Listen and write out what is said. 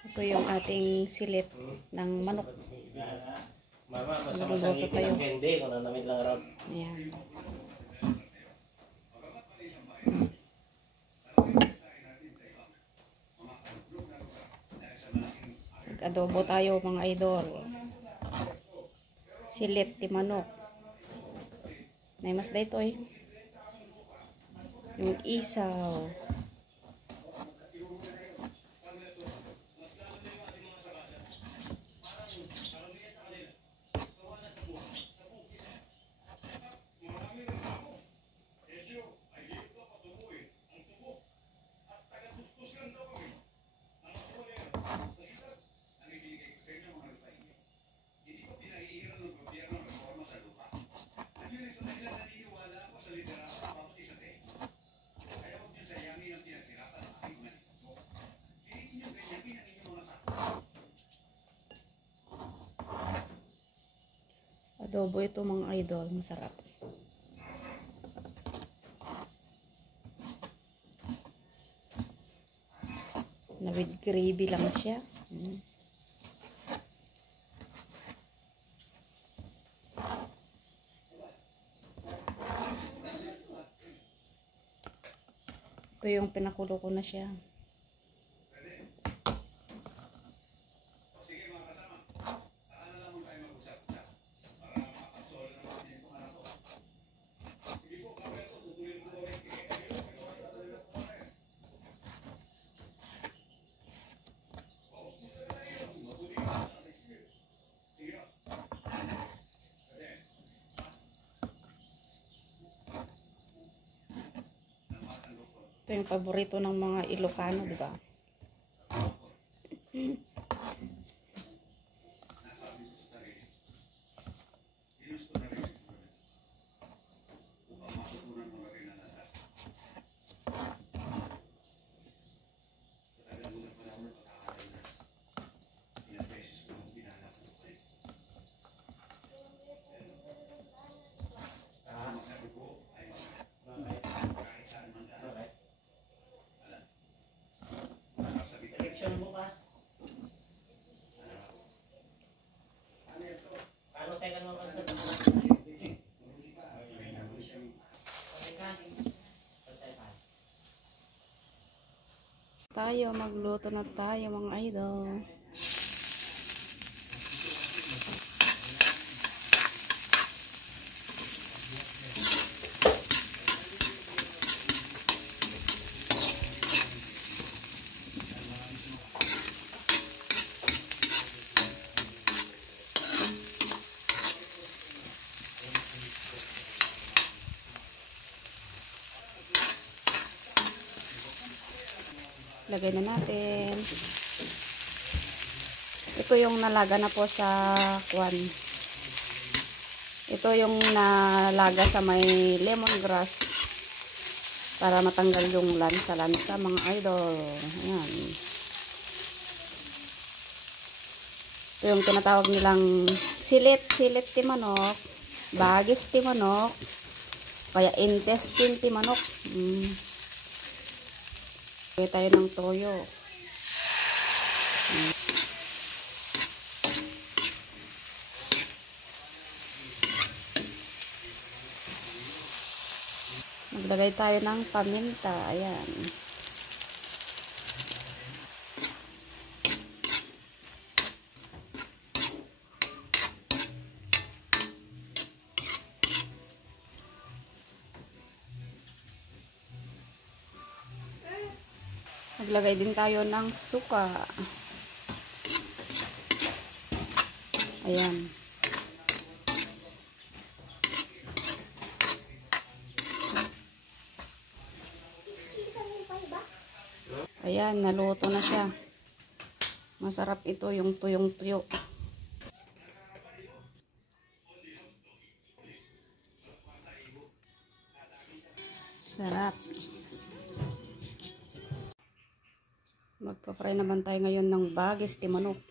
Ito yung ating silit ng manok. Mama, masama-sama tayo. Hindi, kung nanamit lang raw. Ayan. Adobo tayo mga idol. Silit ti manok. Naimas dito eh. Yung isaw. Adobo ito mga idol, masarap. Na with gravy lang siya. Ito yung pinakulo ko na siya. Ito yung paborito ng mga Ilocano, di ba? Tayo, magluto na tayo mga idol. Lagay na natin. Ito yung nalaga na po sa kwan. Ito yung nalaga sa may lemongrass para matanggal yung lansa-lansa mga idol. Ayan. Ito yung tinatawag nilang silit ti manok, bagis ti manok, kaya intestine ti manok. Lagay tayo ng toyo. Maglagay tayo ng paminta. Ayan. Maglagay din tayo ng suka. Ayan. Ayan, naluto na siya. Masarap ito yung tuyong-tuyo. Sarap. Magpa-fry naman tayo ngayon ng bagis ti manok.